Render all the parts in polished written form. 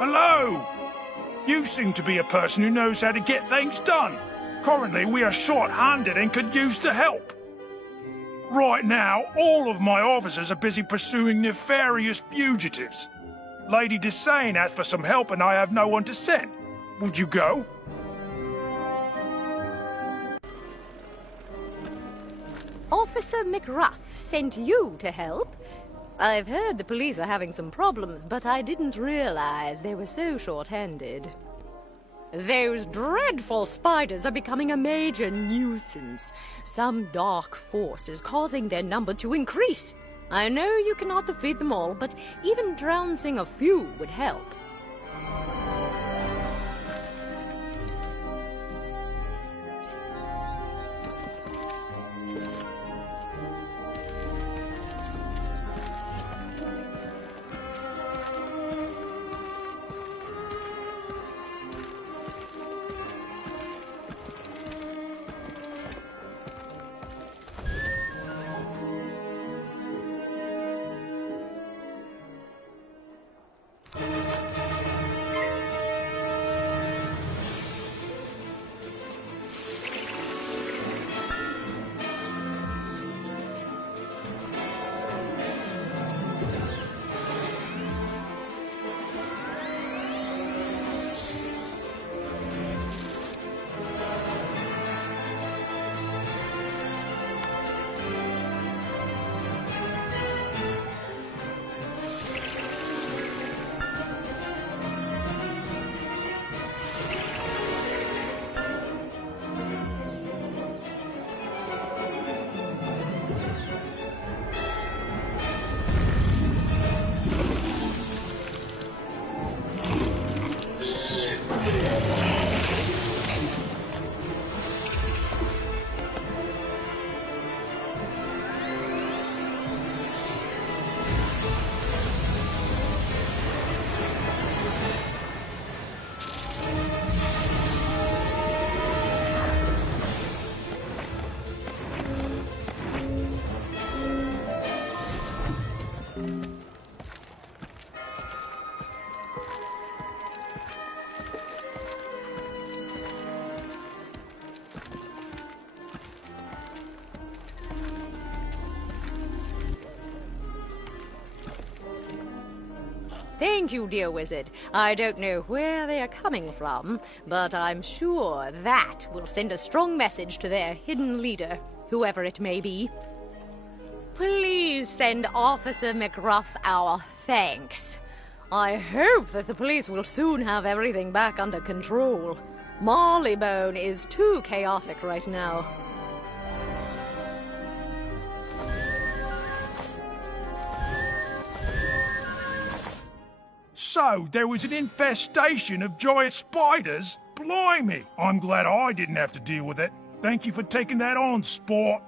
Hello! You seem to be a person who knows how to get things done. Currently, we are short-handed and could use the help. Right now, all of my officers are busy pursuing nefarious fugitives. Lady Desane asked for some help and I have no one to send. Would you go? Officer McRuff sent you to help? I've heard the police are having some problems, but I didn't realize they were so short-handed. Those dreadful spiders are becoming a major nuisance. Some dark force is causing their number to increase. I know you cannot defeat them all, but even trouncing a few would help. Thank you, dear wizard. I don't know where they are coming from, but I'm sure that will send a strong message to their hidden leader, whoever it may be. Please send Officer McRuff our thanks. I hope that the police will soon have everything back under control. Marleybone is too chaotic right now. So, there was an infestation of giant spiders? Blimey! I'm glad I didn't have to deal with it. Thank you for taking that on, sport.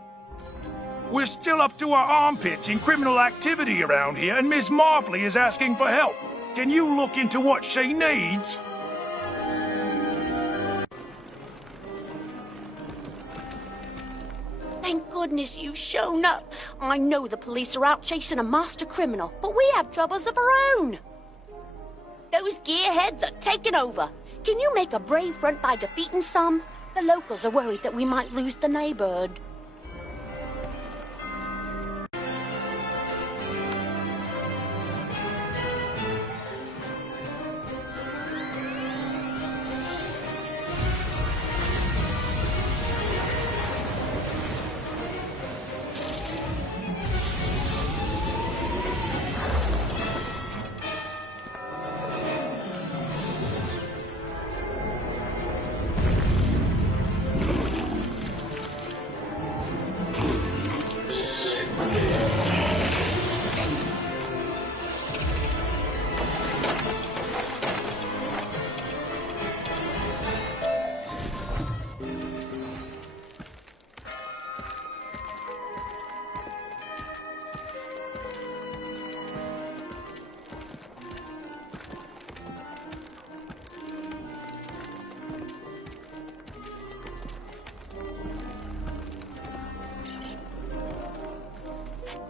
We're still up to our armpits in criminal activity around here, and Miss Marfley is asking for help. Can you look into what she needs? Thank goodness you've shown up. I know the police are out chasing a master criminal, but we have troubles of our own. Those gearheads are taking over. Can you make a brave front by defeating some? The locals are worried that we might lose the neighborhood.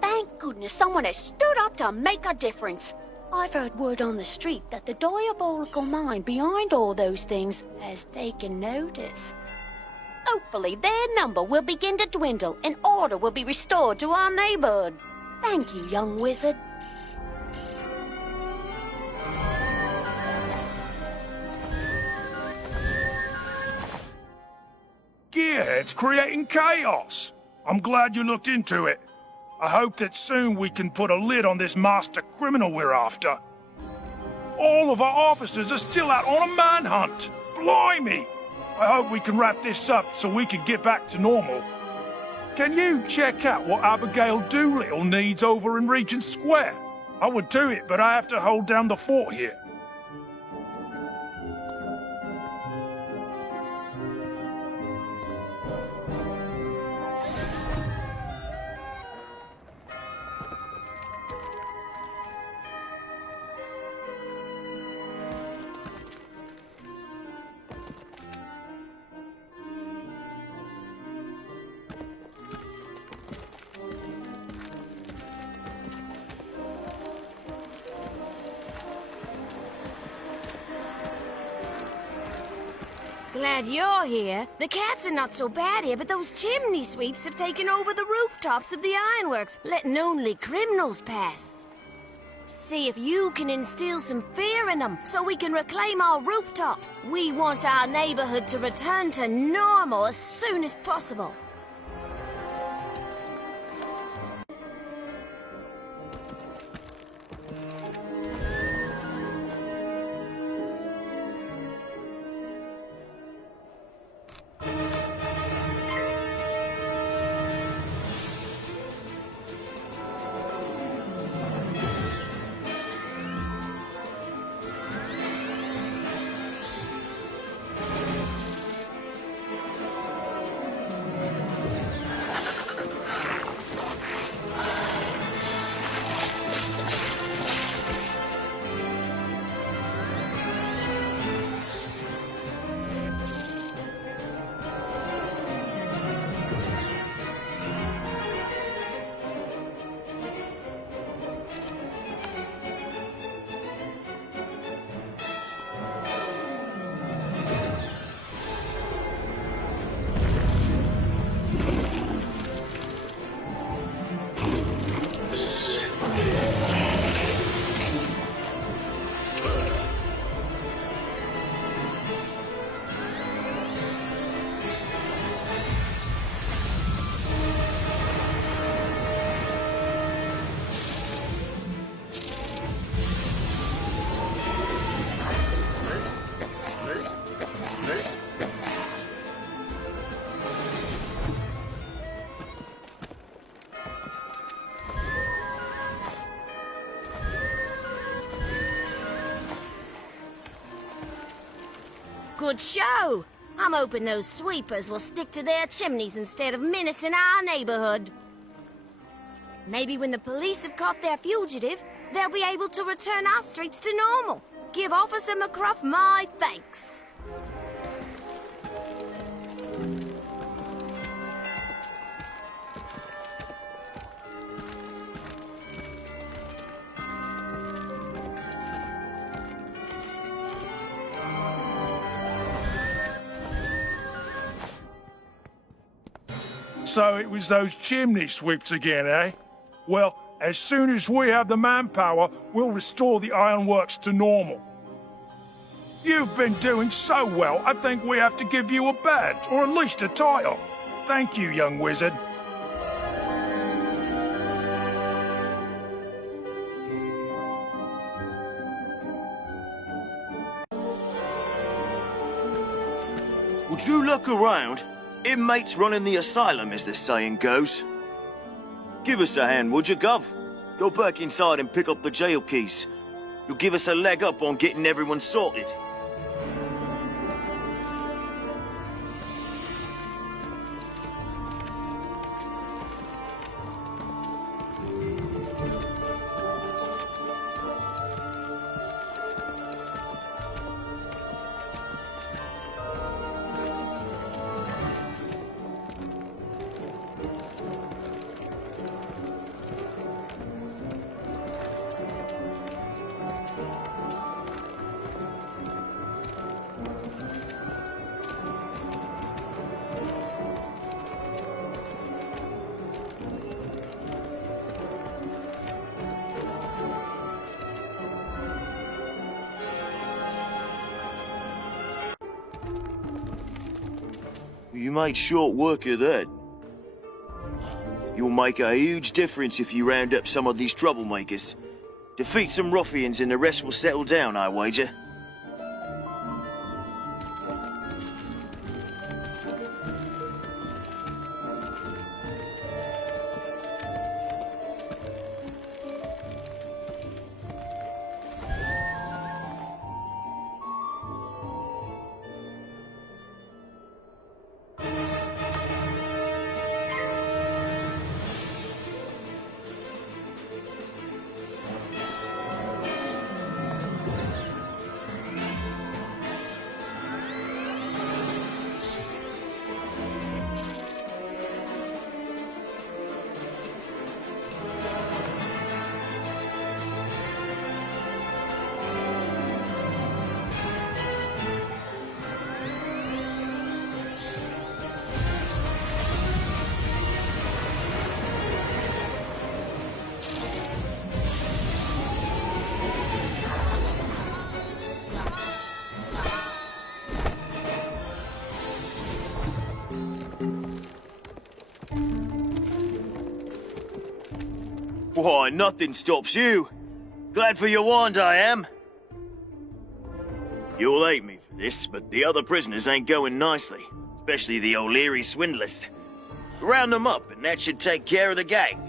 Thank goodness someone has stood up to make a difference. I've heard word on the street that the diabolical mind behind all those things has taken notice. Hopefully their number will begin to dwindle and order will be restored to our neighborhood. Thank you, young wizard. Gearhead's creating chaos. I'm glad you looked into it. I hope that soon we can put a lid on this master criminal we're after. All of our officers are still out on a manhunt. Blimey! I hope we can wrap this up so we can get back to normal. Can you check out what Abigail Doolittle needs over in Regent Square? I would do it, but I have to hold down the fort here. Glad you're here. The cats are not so bad here, but those chimney sweeps have taken over the rooftops of the ironworks, letting only criminals pass. See if you can instill some fear in them, so we can reclaim our rooftops. We want our neighborhood to return to normal as soon as possible. Good show! I'm hoping those sweepers will stick to their chimneys instead of menacing our neighborhood. Maybe when the police have caught their fugitive, they'll be able to return our streets to normal. Give Officer McCruff my thanks. So it was those chimney sweeps again, eh? Well, as soon as we have the manpower, we'll restore the ironworks to normal. You've been doing so well, I think we have to give you a badge, or at least a title. Thank you, young wizard. Would you look around? Inmates running the asylum, as the saying goes. Give us a hand, would you, Gov? Go back inside and pick up the jail keys. You'll give us a leg up on getting everyone sorted. You made short work of that. You'll make a huge difference if you round up some of these troublemakers. Defeat some ruffians and the rest will settle down, I wager. Why, nothing stops you. Glad for your wand, I am. You'll hate me for this, but the other prisoners ain't going nicely. Especially the O'Leary swindlers. Round them up, and that should take care of the gang.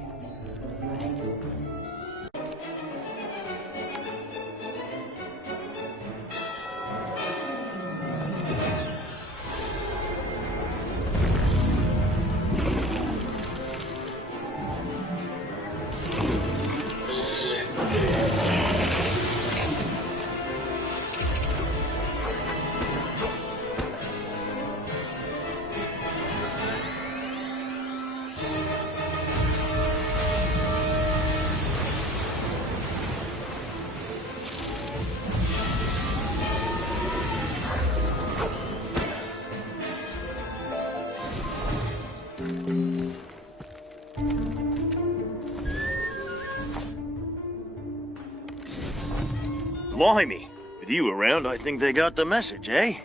Blimey, with you around, I think they got the message, eh?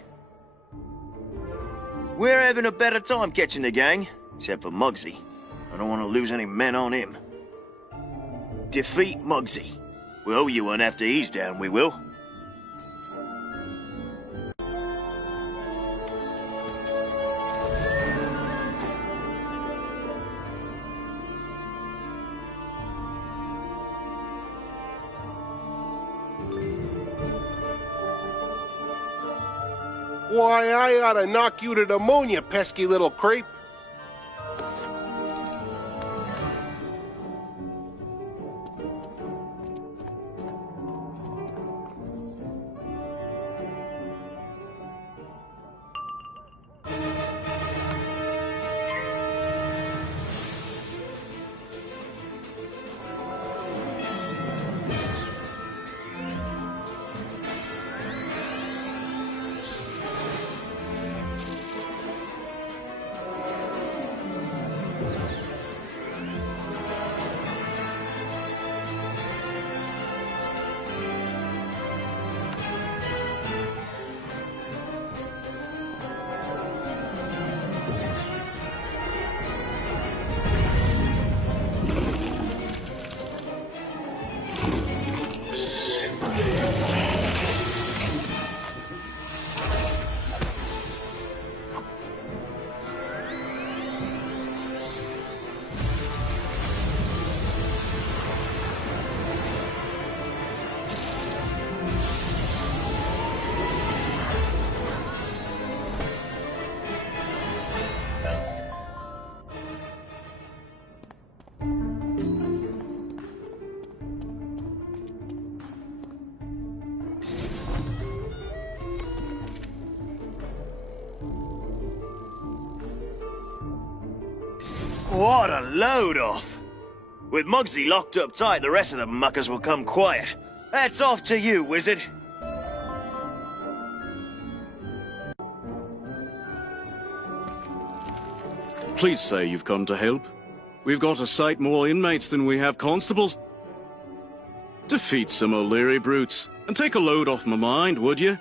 We're having a better time catching the gang, except for Muggsy. I don't want to lose any men on him. Defeat Muggsy. We'll owe you one after he's down, we will. Why, I ought to knock you to the moon, you pesky little creep. What a load off! With Muggsy locked up tight, the rest of the muckers will come quiet. Hats off to you, wizard. Please say you've come to help. We've got a sight more inmates than we have constables. Defeat some O'Leary brutes, and take a load off my mind, would you?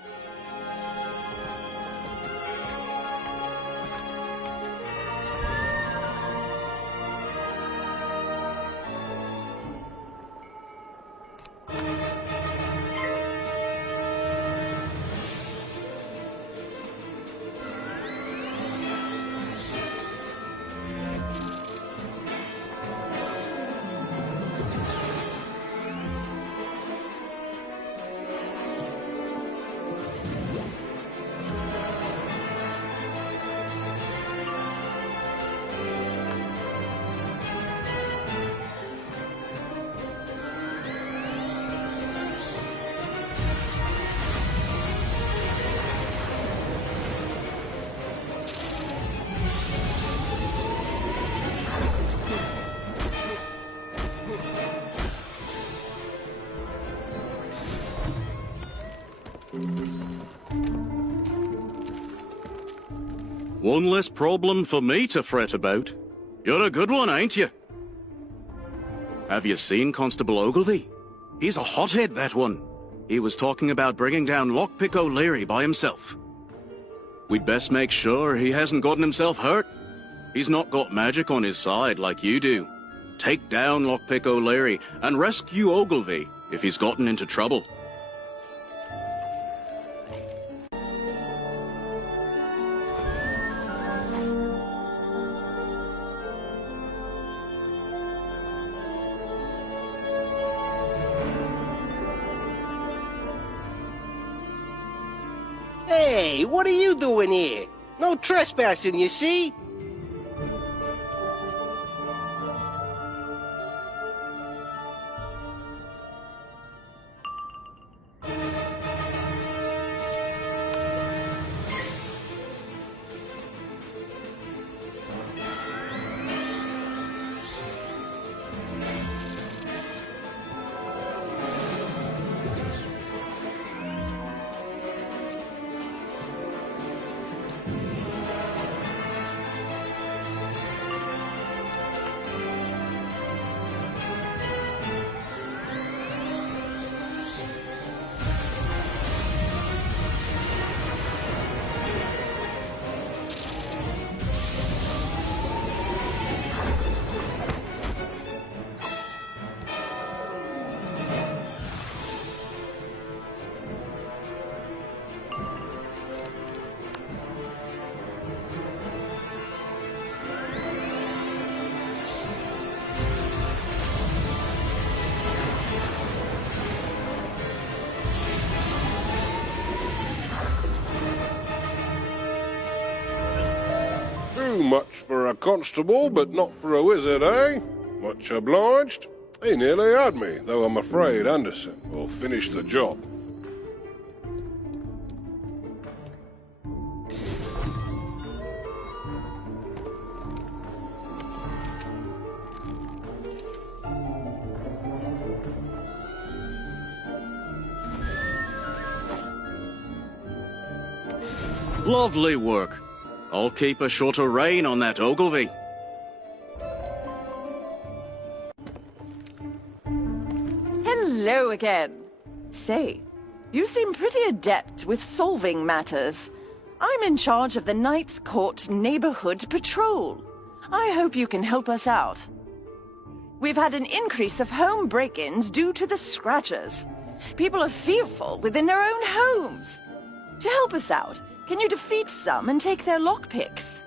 One less problem for me to fret about. You're a good one, ain't you? Have you seen Constable Ogilvy? He's a hothead, that one. He was talking about bringing down Lockpick O'Leary by himself. We'd best make sure he hasn't gotten himself hurt. He's not got magic on his side like you do. Take down Lockpick O'Leary and rescue Ogilvy if he's gotten into trouble. Hey, what are you doing here? No trespassing, you see? Too much for a constable, but not for a wizard, eh? Much obliged. He nearly had me, though I'm afraid Anderson will finish the job. Lovely work. I'll keep a shorter rein on that Ogilvy. Hello again. Say, you seem pretty adept with solving matters. I'm in charge of the Knights Court Neighborhood Patrol. I hope you can help us out. We've had an increase of home break-ins due to the Scratchers. People are fearful within their own homes. To help us out, can you defeat some and take their lockpicks?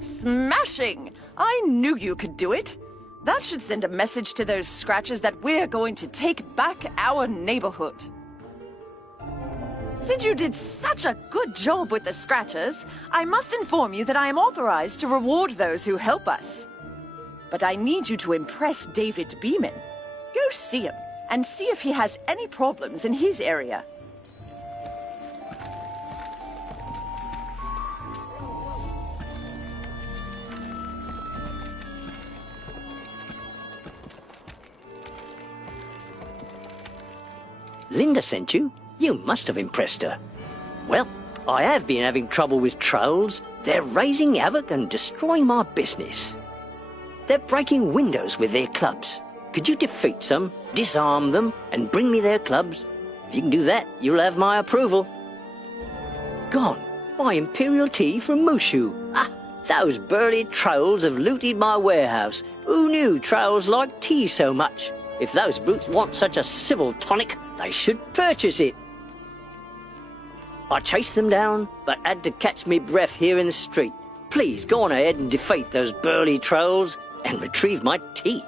Smashing! I knew you could do it. That should send a message to those scratchers that we're going to take back our neighborhood. Since you did such a good job with the scratchers, I must inform you that I am authorized to reward those who help us. But I need you to impress David Beeman. Go see him and see if he has any problems in his area. Linda sent you? You must have impressed her. Well, I have been having trouble with trolls. They're raising havoc and destroying my business. They're breaking windows with their clubs. Could you defeat some, disarm them, and bring me their clubs? If you can do that, you'll have my approval. Gone. My imperial tea from Mushu. Ah, those burly trolls have looted my warehouse. Who knew trolls liked tea so much? If those brutes want such a civil tonic, they should purchase it. I chased them down, but had to catch me breath here in the street. Please go on ahead and defeat those burly trolls and retrieve my tea.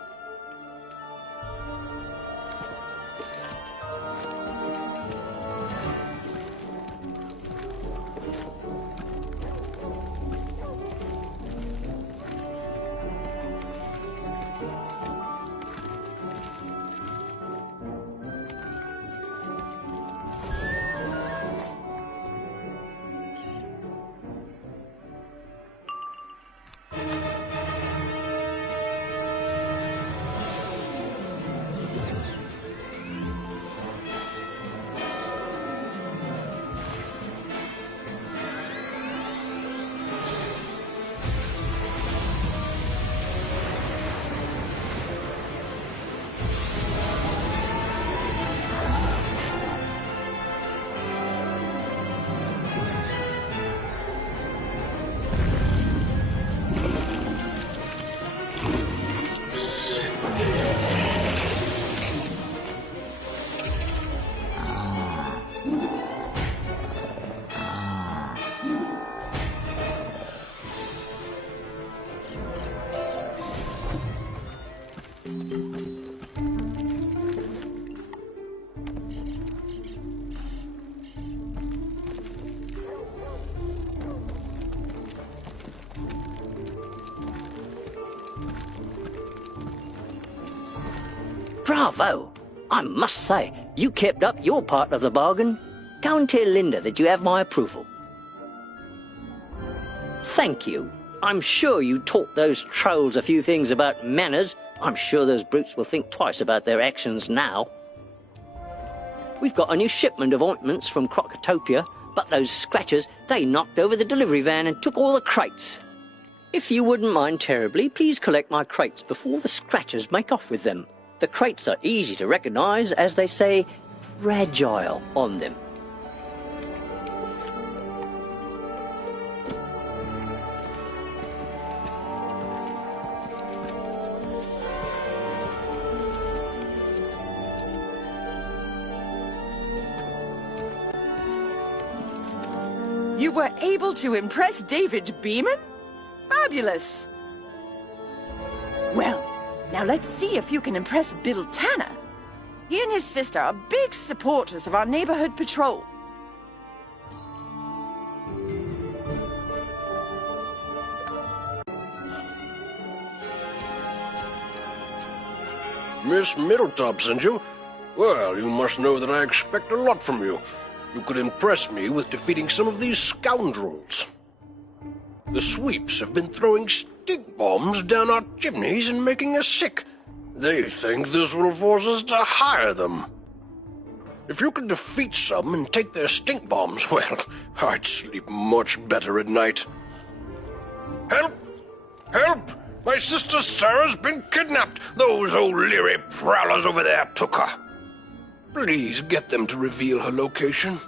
Bravo! I must say, you kept up your part of the bargain. Go and tell Linda that you have my approval. Thank you. I'm sure you taught those trolls a few things about manners. I'm sure those brutes will think twice about their actions now. We've got a new shipment of ointments from Crocotopia, but those scratchers, they knocked over the delivery van and took all the crates. If you wouldn't mind terribly, please collect my crates before the scratchers make off with them. The crates are easy to recognize, as they say, fragile on them. You were able to impress David Beeman? Fabulous! Well, now let's see if you can impress Bill Tanner. He and his sister are big supporters of our neighborhood patrol. Miss Middletop sent you? Well, you must know that I expect a lot from you. You could impress me with defeating some of these scoundrels. The sweeps have been throwing stink bombs down our chimneys and making us sick. They think this will force us to hire them. If you could defeat some and take their stink bombs, well, I'd sleep much better at night. Help! Help! My sister Sarah's been kidnapped. Those O'Leary prowlers over there took her. Please get them to reveal her location.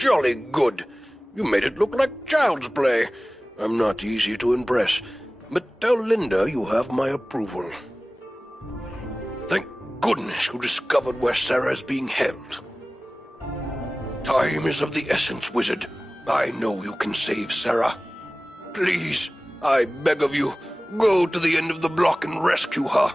jolly good. You made it look like child's play. I'm not easy to impress, but tell Linda you have my approval. Thank goodness you discovered where Sarah's being held. Time is of the essence, wizard. I know you can save Sarah. Please, I beg of you, go to the end of the block and rescue her.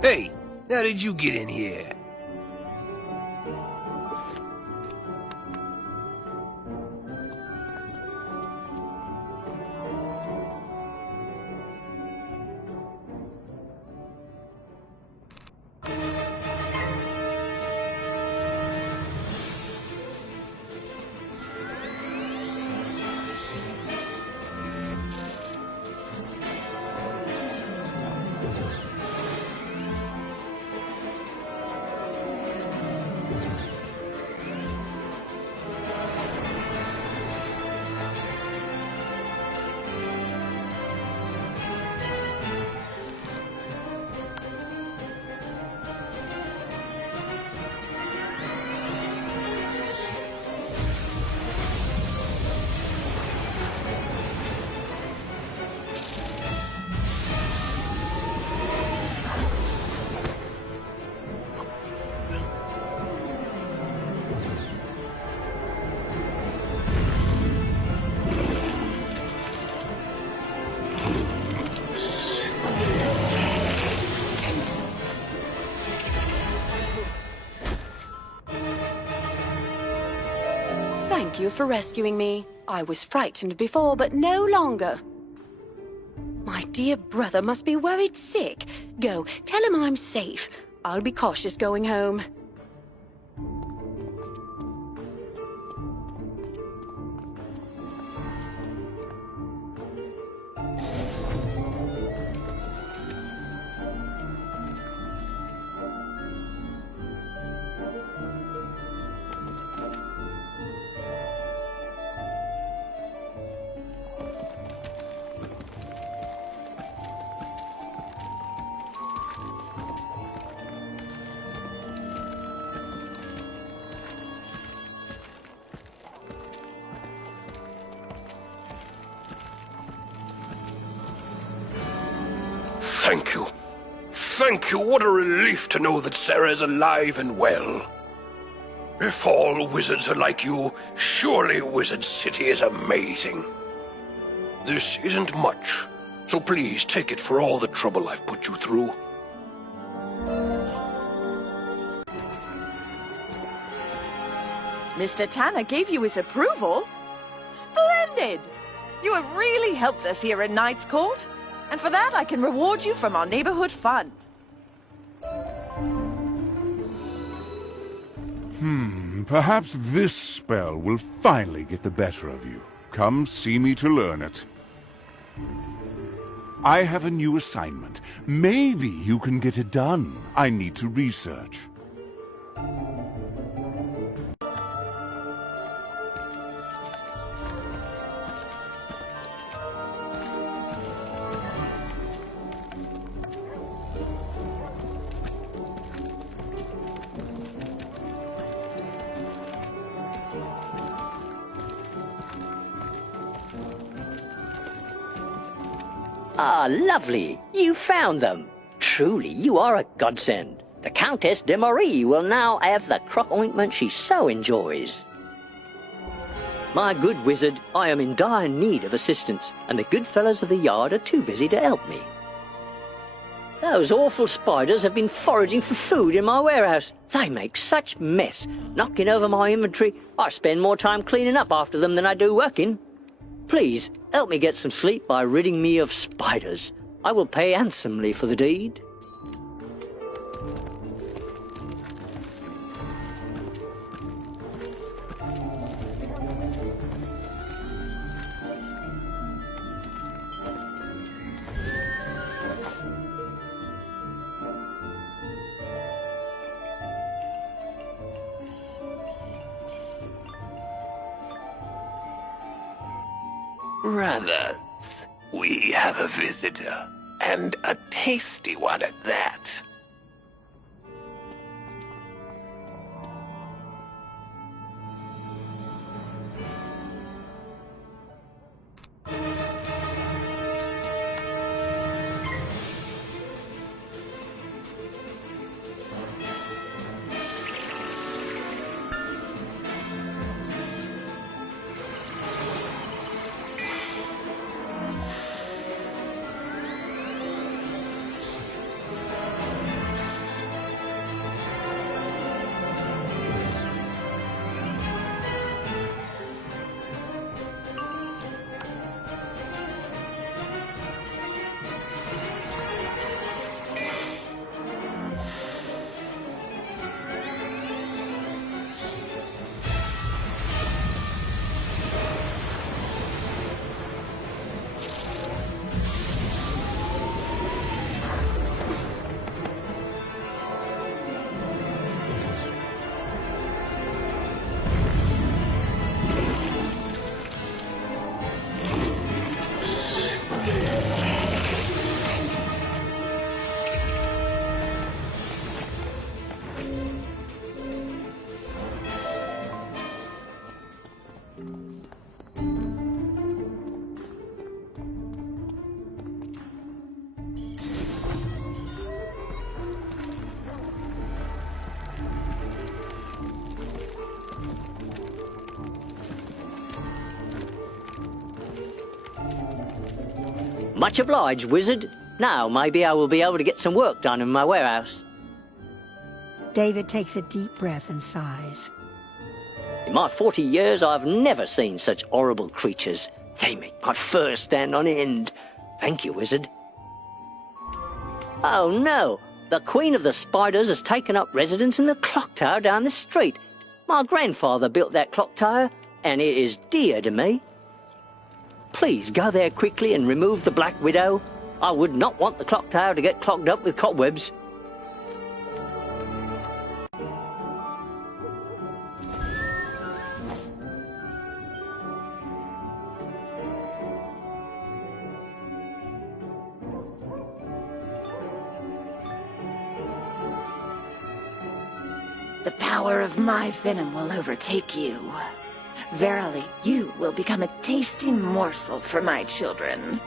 Hey, how did you get in here? Thank you for rescuing me. I was frightened before, but no longer. My dear brother must be worried sick. Go, tell him I'm safe. I'll be cautious going home. Thank you. Thank you. What a relief to know that Sarah is alive and well. If all wizards are like you, surely Wizard City is amazing. This isn't much, so please take it for all the trouble I've put you through. Mr. Tanner gave you his approval? Splendid! You have really helped us here in Knight's Court, and for that I can reward you from our neighborhood fund. Perhaps this spell will finally get the better of you. Come see me to learn it. I have a new assignment. Maybe you can get it done. I need to research. Ah, lovely. You found them. Truly, you are a godsend. The Countess de Marie will now have the crock ointment she so enjoys. My good wizard, I am in dire need of assistance, and the good fellows of the yard are too busy to help me. Those awful spiders have been foraging for food in my warehouse. They make such mess, knocking over my inventory. I spend more time cleaning up after them than I do working. Please, help me get some sleep by ridding me of spiders. I will pay handsomely for the deed. Brothers, we have a visitor, and a tasty one at that. Much obliged, wizard. Now maybe I will be able to get some work done in my warehouse. David takes a deep breath and sighs. In my 40 years, I've never seen such horrible creatures. They make my fur stand on end. Thank you, wizard. Oh no! The Queen of the Spiders has taken up residence in the clock tower down the street. My grandfather built that clock tower, and it is dear to me. Please go there quickly and remove the Black Widow. I would not want the clock tower to get clogged up with cobwebs. The power of my venom will overtake you. Verily, you will become a tasty morsel for my children.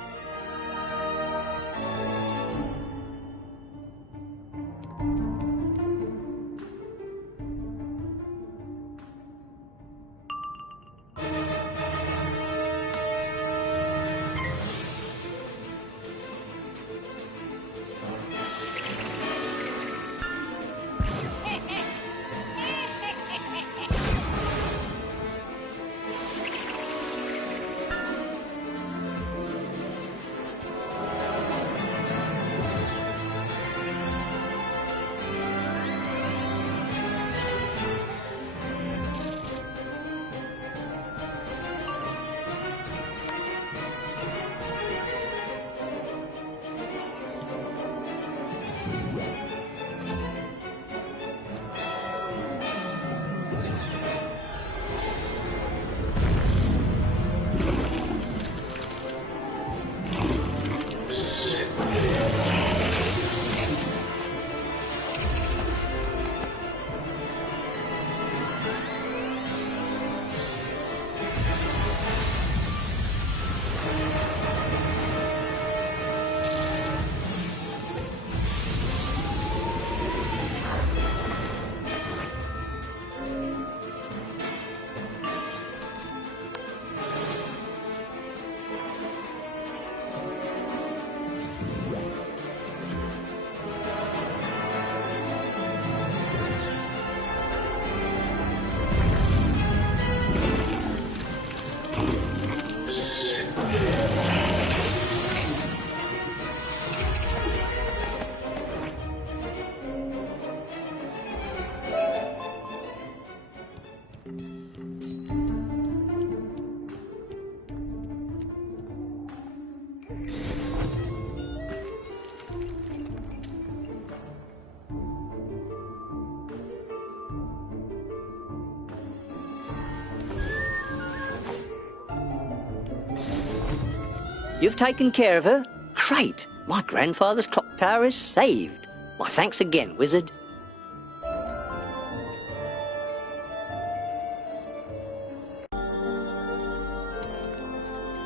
You've taken care of her? Great! My grandfather's clock tower is saved. My thanks again, wizard.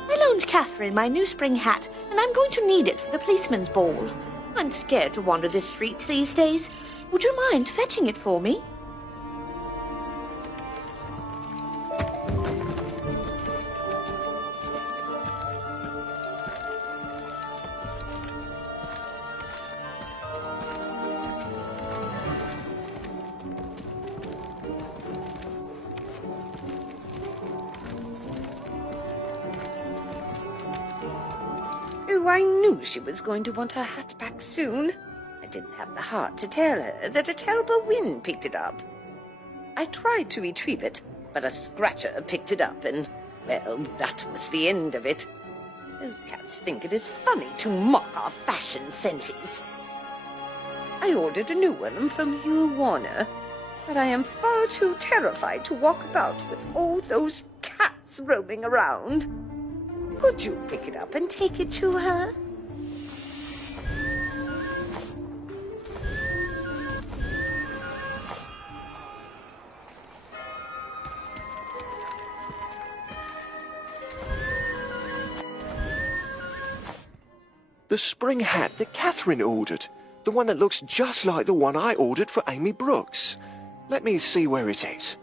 I loaned Catherine my new spring hat, and I'm going to need it for the policeman's ball. I'm scared to wander the streets these days. Would you mind fetching it for me? Oh, I knew she was going to want her hat back soon. I didn't have the heart to tell her that a terrible wind picked it up. I tried to retrieve it, but a scratcher picked it up and, well, that was the end of it. Those cats think it is funny to mock our fashion senses. I ordered a new one from Hugh Warner, but I am far too terrified to walk about with all those cats roaming around. Could you pick it up and take it to her? The spring hat that Catherine ordered. The one that looks just like the one I ordered for Amy Brooks. Let me see where it is.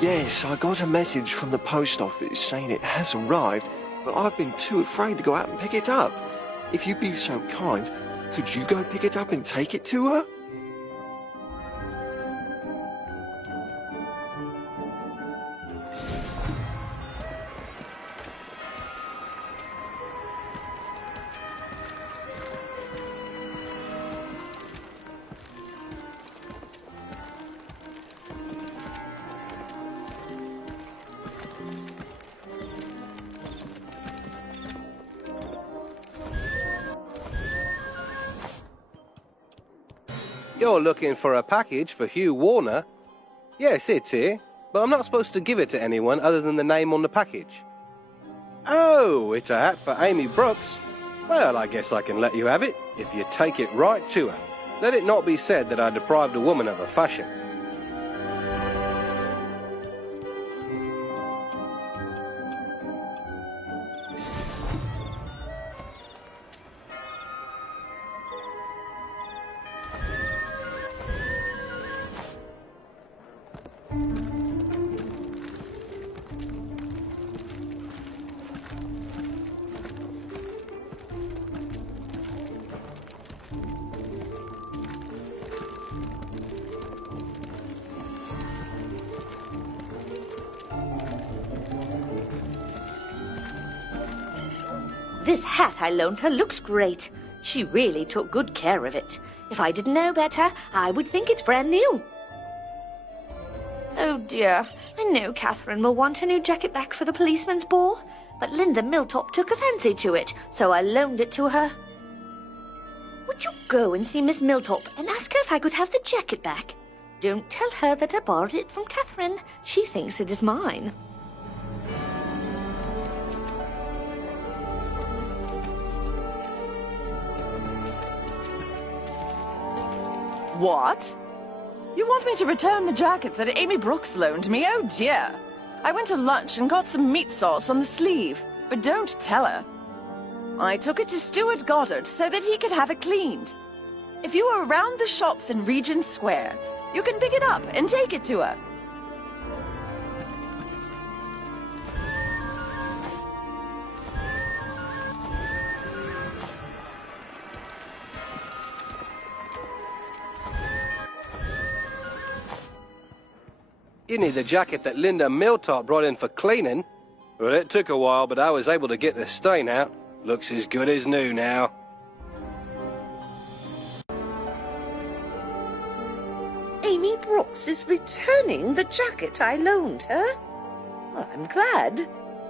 Yes, I got a message from the post office saying it has arrived, but I've been too afraid to go out and pick it up. If you'd be so kind, could you go pick it up and take it to her? You're looking for a package for Hugh Warner? Yes, it's here, but I'm not supposed to give it to anyone other than the name on the package. Oh, it's a hat for Amy Brooks. Well, I guess I can let you have it if you take it right to her. Let it not be said that I deprived a woman of her fashion. This hat I loaned her looks great. She really took good care of it. If I didn't know better, I would think it's brand new. Oh dear, I know Catherine will want her new jacket back for the policeman's ball, but Linda Milltop took a fancy to it, so I loaned it to her. Would you go and see Miss Milltop and ask her if I could have the jacket back? Don't tell her that I borrowed it from Catherine. She thinks it is mine. What? You want me to return the jacket that Amy Brooks loaned me? Oh dear. I went to lunch and got some meat sauce on the sleeve, but don't tell her. I took it to Stuart Goddard so that he could have it cleaned. If you are around the shops in Regent Square, you can pick it up and take it to her. You need the jacket that Linda Milltop brought in for cleaning. Well, it took a while, but I was able to get the stain out. Looks as good as new now. Amy Brooks is returning the jacket I loaned her. Well, I'm glad,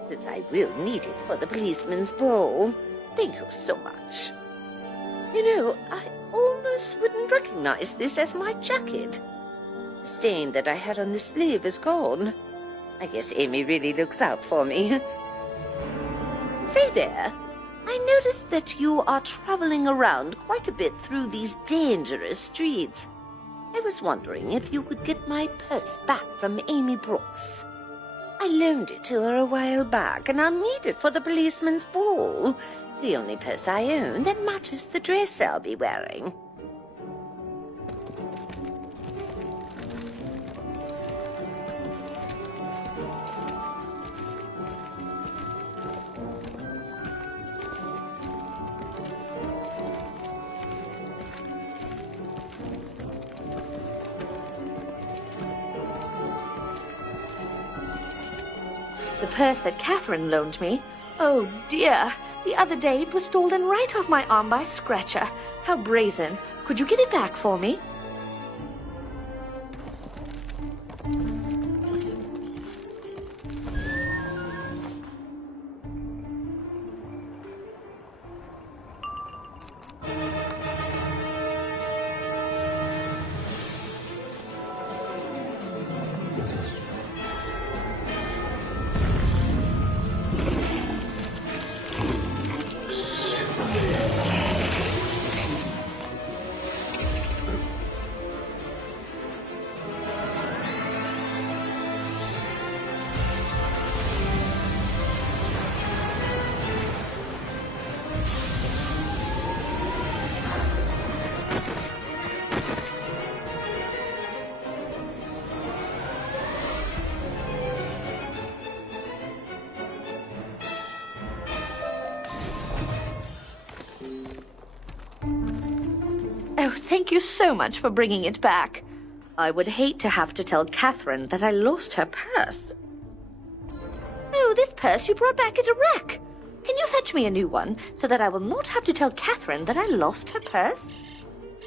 since I will need it for the policeman's ball. Thank you so much. You know, I almost wouldn't recognize this as my jacket. The stain that I had on the sleeve is gone. I guess Amy really looks out for me. Say there, I noticed that you are traveling around quite a bit through these dangerous streets. I was wondering if you could get my purse back from Amy Brooks. I loaned it to her a while back, and I'll need it for the policeman's ball. The only purse I own that matches the dress I'll be wearing. The purse that Catherine loaned me. Oh dear, the other day it was stolen right off my arm by Scratcher. How brazen. Could you get it back for me? Oh, thank you so much for bringing it back. I would hate to have to tell Catherine that I lost her purse. Oh, this purse you brought back is a wreck. Can you fetch me a new one so that I will not have to tell Catherine that I lost her purse?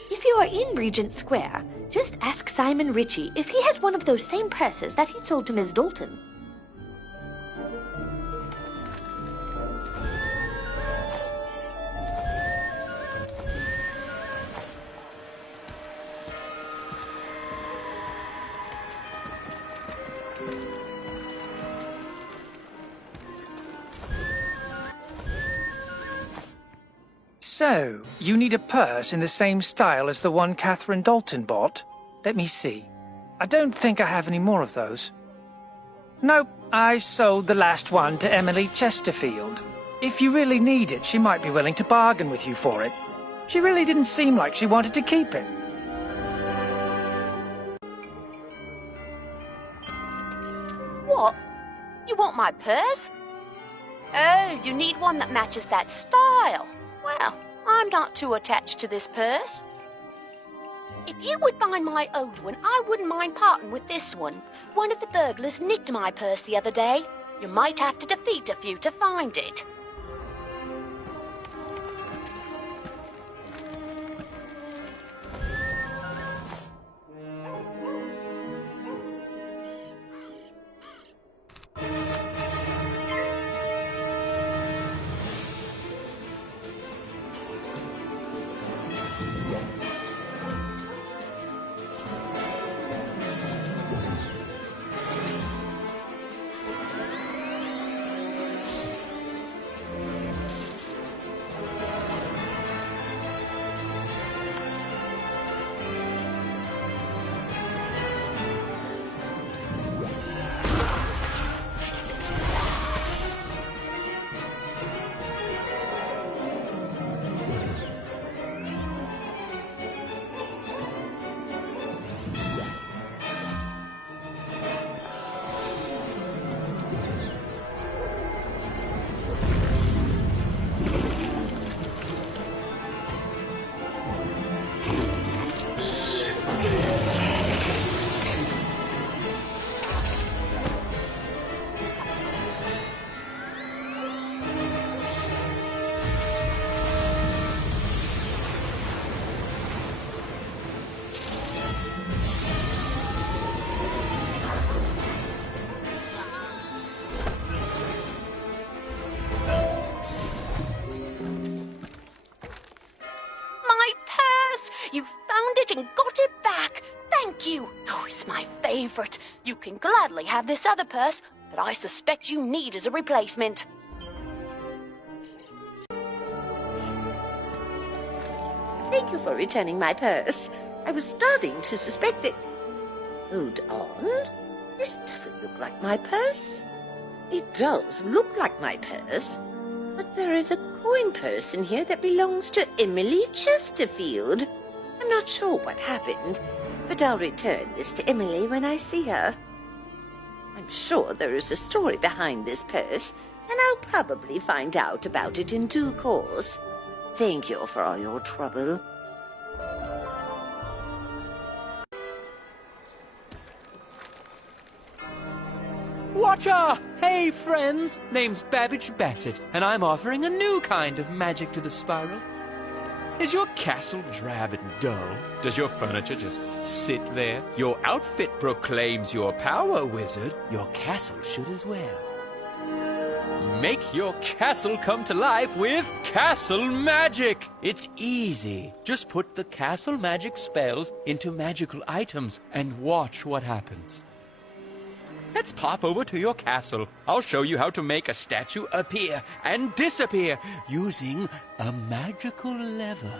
If you are in Regent Square, just ask Simon Ritchie if he has one of those same purses that he sold to Miss Dalton. So, you need a purse in the same style as the one Catherine Dalton bought? Let me see. I don't think I have any more of those. Nope, I sold the last one to Emily Chesterfield. If you really need it, she might be willing to bargain with you for it. She really didn't seem like she wanted to keep it. What? You want my purse? Oh, you need one that matches that style. Well, I'm not too attached to this purse. If you would find my old one, I wouldn't mind parting with this one. One of the burglars nicked my purse the other day. You might have to defeat a few to find it. Thank you. Oh, it's my favorite. You can gladly have this other purse that I suspect you need as a replacement. Thank you for returning my purse. I was starting to suspect that... Hold on. This doesn't look like my purse. It does look like my purse, but there is a coin purse in here that belongs to Emily Chesterfield. I'm not sure what happened, but I'll return this to Emily when I see her. I'm sure there is a story behind this purse, and I'll probably find out about it in due course. Thank you for all your trouble. Watcha! Hey, friends! Name's Babbage Bassett, and I'm offering a new kind of magic to the spiral. Is your castle drab and dull? Does your furniture just sit there? Your outfit proclaims your power, wizard. Your castle should as well. Make your castle come to life with Castle Magic! It's easy. Just put the castle magic spells into magical items and watch what happens. Let's pop over to your castle. I'll show you how to make a statue appear and disappear using a magical lever.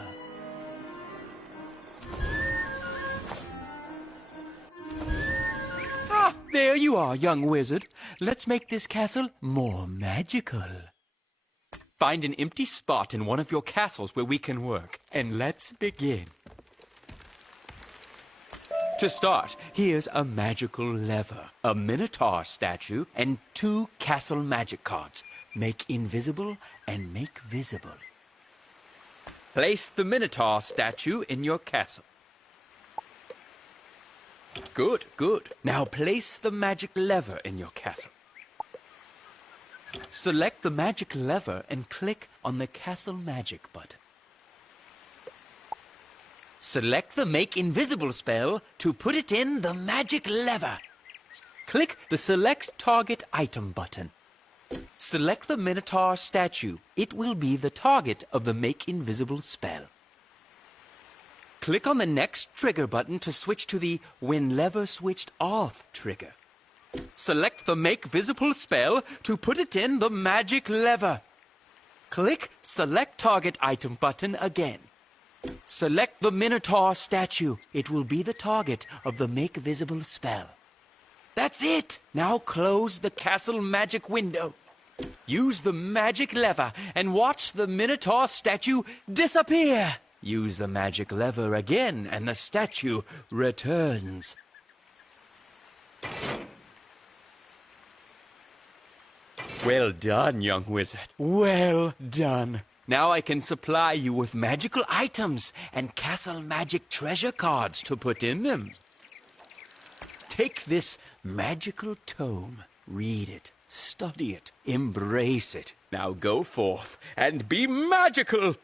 Ah, there you are, young wizard. Let's make this castle more magical. Find an empty spot in one of your castles where we can work, and let's begin. To start, here's a magical lever, a Minotaur statue, and 2 castle magic cards. Make invisible and make visible. Place the Minotaur statue in your castle. Good, good. Now place the magic lever in your castle. Select the magic lever and click on the Castle Magic button. Select the Make Invisible spell to put it in the magic lever. Click the Select Target Item button. Select the Minotaur statue. It will be the target of the Make Invisible spell. Click on the next trigger button to switch to the When Lever Switched Off trigger. Select the Make Visible spell to put it in the magic lever. Click Select Target Item button again. Select the Minotaur statue. It will be the target of the Make Visible spell. That's it! Now close the castle magic window. Use the magic lever and watch the Minotaur statue disappear. Use the magic lever again and the statue returns. Well done, young wizard. Well done. Now I can supply you with magical items and castle magic treasure cards to put in them. Take this magical tome, read it, study it, embrace it. Now go forth and be magical!